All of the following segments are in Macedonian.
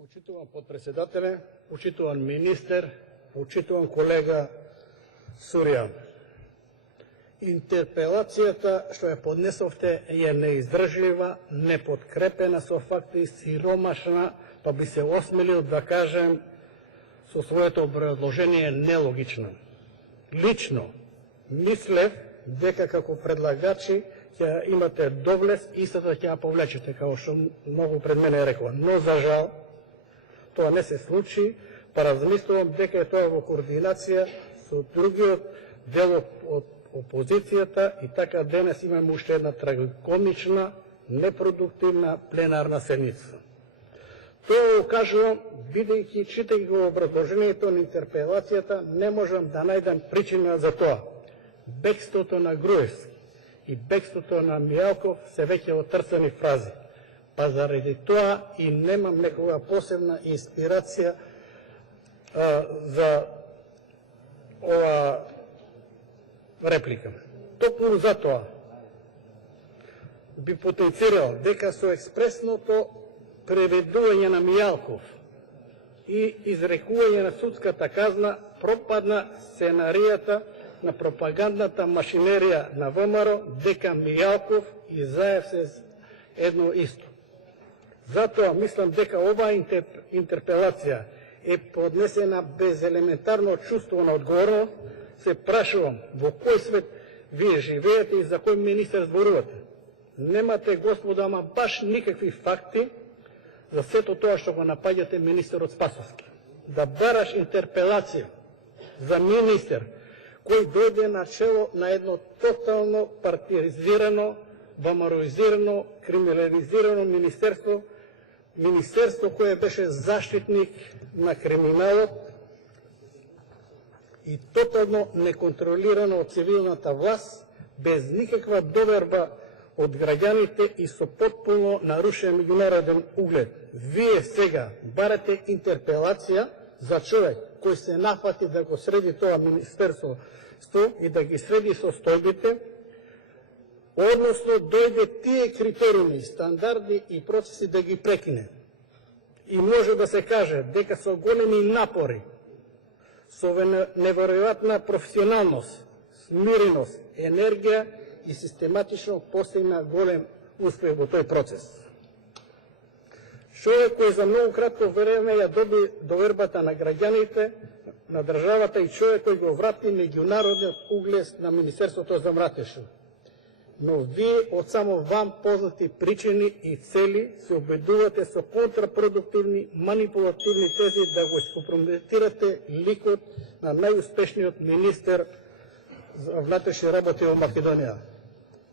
Почитуван подпредседателе, почитуван министер, почитуван колега Сурјан. Интерпелацијата што ја поднесовте е неиздржлива, неподкрепена со факти, сиромашна, па би се осмелил да кажем со своето образложение нелогична. Лично мислев дека како предлагачи ќе имате довлез, истата ќе ја повлечете, како што многу пред мене рекла. Но за жал, тоа не се случи, па размислувам дека е тоа во координација со другиот дел од опозицијата и така денес имаме уште една трагикомична, непродуктивна пленарна седница. Тоа го кажувам, бидејќи читајќи го образложението на интерпелацијата, не можам да најдам причина за тоа. Бегството на Груевски и бегството на Мијалков се веќе отрцани фрази. Па заради тоа и немам некога посебна инспирација за ова реплика. Токму затоа би потенцирал дека со експресното преведување на Мијалков и изрекување на судската казна пропадна сценаријата на пропагандната машинерија на ВМРО дека Мијалков и Заев се едно исто. Затоа мислам дека оваа интерпелација е поднесена без елементарно чувство на одговорност. Се прашувам во кој свет вие живеете и за кој министер зборувате. Немате, господа, ама баш никакви факти за сето тоа што го напаѓате министерот Спасовски. Да бараш интерпелација за министер кој дојде на чело на едно тотално партизирано, вамароизирано, криминализирано министерство кое беше заштитник на криминалот и тотално неконтролирано од цивилната власт, без никаква доверба од граѓаните и со потпуно нарушен меѓународен углед. Вие сега барате интерпелација за човек кој се нафати да го среди тоа министерство и да ги среди состојбите, односно дојде тие критериуми, стандарди и процеси да ги прекине. И може да се каже дека со големи напори, со неверојатна професионалност, смиреност, енергија и систематично постигна голем успех во тој процес. Човек кој за многу кратко време ја доби довербата на граѓаните, на државата и човек кој го врати меѓународниот углед на Министерството за мратеж. Но вие од само вам познати причини и цели се обидувате со контрапродуктивни, манипулативни тези да го скомпрометирате ликот на најуспешниот министер за внатрешни работи во Македонија.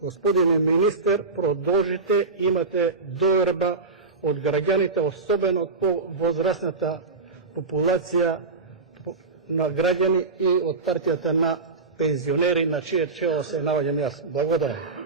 Господине министер, продолжите, имате доверба од граѓаните, особено од повозрастната популација на граѓани и од партијата на пензионери, на чие чело се наоѓам јас. Благодарам.